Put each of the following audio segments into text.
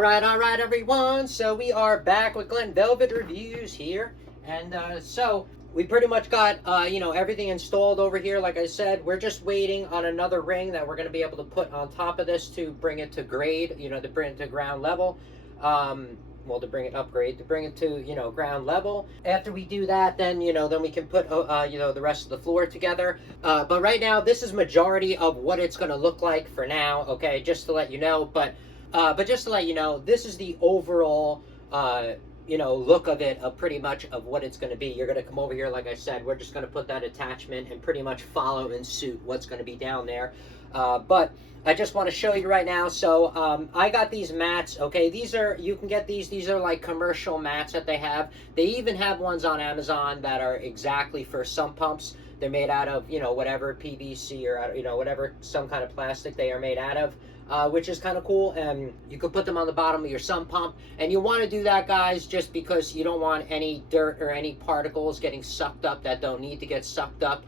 All right, everyone. So we are back with Glen Velvet Reviews here. And so we pretty much got, everything installed over here. Like I said, we're just waiting on another ring that we're going to be able to put on top of this to bring it to grade, to bring it to ground level. To bring it to, ground level. After we do that, then, then we can put, the rest of the floor together. But right now, this is majority of what it's going to look like for now, okay, just to let you know. But just to let you know, this is the overall, look of it, of pretty much of what it's going to be. You're going to come over here, like I said, we're just going to put that attachment and pretty much follow in suit what's going to be down there. But I just want to show you right now. So I got these mats, okay? You can get these are like commercial mats that they have. They even have ones on Amazon that are exactly for sump pumps. They're made out of, whatever PVC or, whatever, some kind of plastic they are made out of. Which is kind of cool, and you could put them on the bottom of your sump pump. And you want to do that, guys, just because you don't want any dirt or any particles getting sucked up that don't need to get sucked up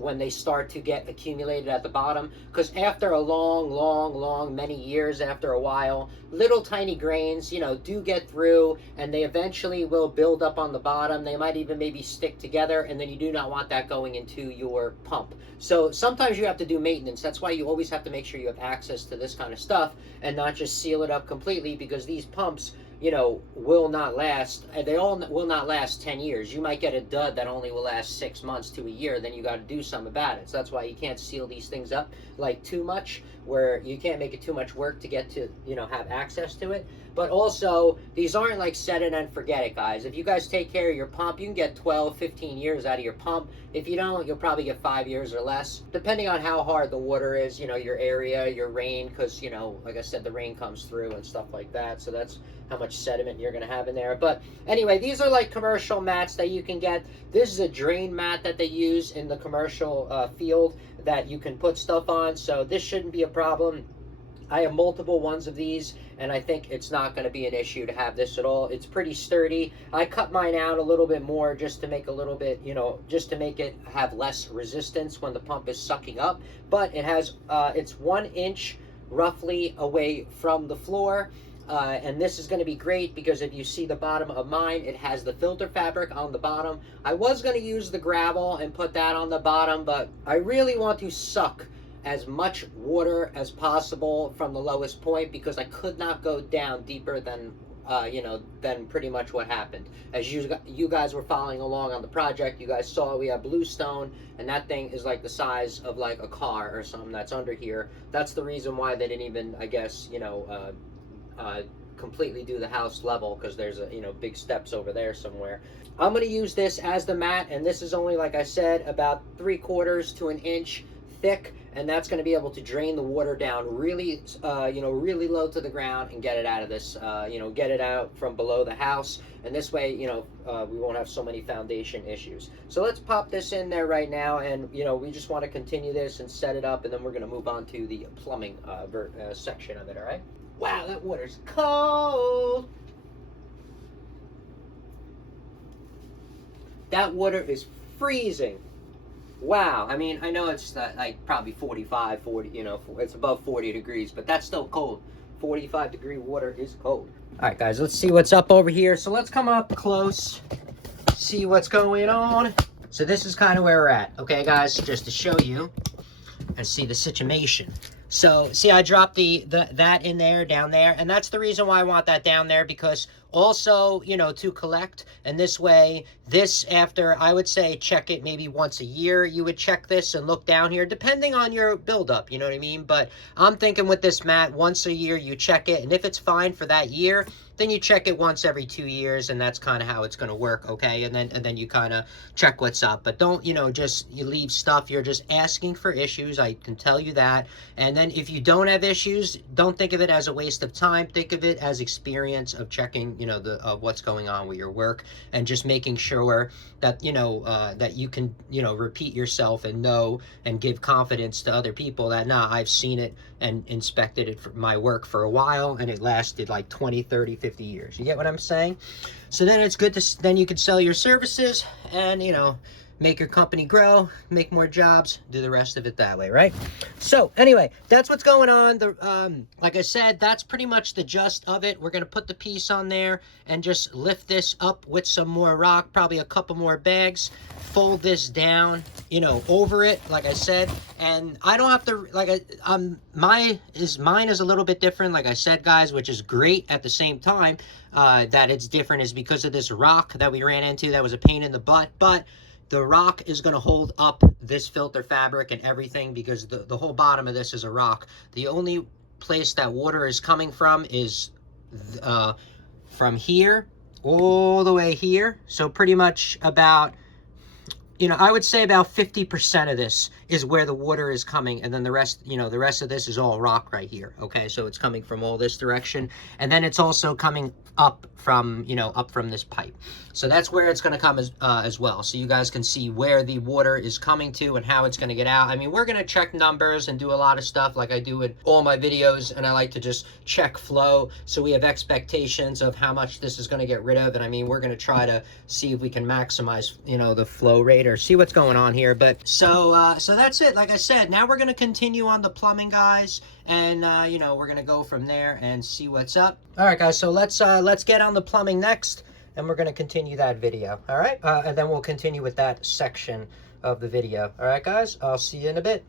when they start to get accumulated at the bottom. Because after a long, many years, after a while, little tiny grains, do get through, and they eventually will build up on the bottom. They might even maybe stick together, and then you do not want that going into your pump. So sometimes you have to do maintenance. That's why you always have to make sure you have access to this kind of stuff and not just seal it up completely, because these pumps, will not last. They all will not last 10 years. You might get a dud that only will last 6 months to a year. Then you got to do something about it. So that's why you can't seal these things up like too much, where you can't make it too much work to get to, have access to it. But also, these aren't like set it and forget it, guys. If you guys take care of your pump, you can get 12, 15 years out of your pump. If you don't, you'll probably get 5 years or less, depending on how hard the water is, your area, your rain, because, like I said, the rain comes through and stuff like that. So that's how much sediment you're going to have in there. But anyway, these are like commercial mats that you can get. This is a drain mat that they use in the commercial field that you can put stuff on. So this shouldn't be a problem. I have multiple ones of these, and I think it's not going to be an issue to have this at all. It's pretty sturdy. I cut mine out a little bit more just to make a little bit, just to make it have less resistance when the pump is sucking up. But it has, it's 1 inch roughly away from the floor. And this is going to be great because if you see the bottom of mine, it has the filter fabric on the bottom. I was going to use the gravel and put that on the bottom, but I really want to suck as much water as possible from the lowest point, because I could not go down deeper than than pretty much what happened. As you guys were following along on the project, you guys saw we have bluestone, and that thing is like the size of like a car or something that's under here. That's the reason why they didn't even, I guess, completely do the house level, because there's big steps over there somewhere. I'm going to use this as the mat, and this is only, like I said, about 3/4 to an inch thick, and that's going to be able to drain the water down really really low to the ground and get it out of this, get it out from below the house. And this way, we won't have so many foundation issues. So let's pop this in there right now, and we just want to continue this and set it up, and then we're going to move on to the plumbing section of it. All right. Wow, that water's cold. That water is freezing. Wow. I mean, I know it's like probably 45, 40, it's above 40 degrees, but that's still cold. 45-degree water is cold. All right, guys, let's see what's up over here. So let's come up close, see what's going on. So this is kind of where we're at. Okay, guys, just to show you and see the situation. So see, I dropped that in there, down there, and that's the reason why I want that down there, because also, to collect. And this way, this, after, I would say, check it maybe once a year. You would check this and look down here, depending on your buildup, you know what I mean? But I'm thinking with this mat, once a year you check it, and if it's fine for that year, then you check it once every 2 years, and that's kind of how it's going to work, okay? And then you kind of check what's up. But don't, just you leave stuff. You're just asking for issues. I can tell you that. And then if you don't have issues, don't think of it as a waste of time. Think of it as experience of checking, what's going on with your work, and just making sure that, that you can, repeat yourself and know and give confidence to other people that, nah, I've seen it and inspected it for my work for a while, and it lasted like 20, 30, 50 years. You get what I'm saying? So then it's good to, then you can sell your services and, make your company grow, make more jobs, do the rest of it that way, right? So anyway, that's what's going on. Like I said, that's pretty much the gist of it. We're gonna put the piece on there and just lift this up with some more rock, probably a couple more bags, fold this down, you know, over it, like I said. And I don't have to, mine is a little bit different, like I said, guys, which is great at the same time. That it's different is because of this rock that we ran into that was a pain in the butt, but the rock is going to hold up this filter fabric and everything because the whole bottom of this is a rock. The only place that water is coming from is from here all the way here. So pretty much about, you know, I would say about 50% of this is where the water is coming, and then the rest, you know, the rest of this is all rock right here. Okay, so it's coming from all this direction, and then it's also coming up from, you know, up from this pipe. So that's where it's going to come as well. So you guys can see where the water is coming to and how it's going to get out. I mean, we're going to check numbers and do a lot of stuff like I do in all my videos, and I like to just check flow so we have expectations of how much this is going to get rid of. And I mean, we're going to try to see if we can maximize, you know, the flow rate or see what's going on here. But so that's it. Like I said, now we're going to continue on the plumbing, guys, and you know, we're going to go from there and see what's up. All right, guys, so let's get on the plumbing next, and we're going to continue that video. All right, and then we'll continue with that section of the video. All right, guys, I'll see you in a bit.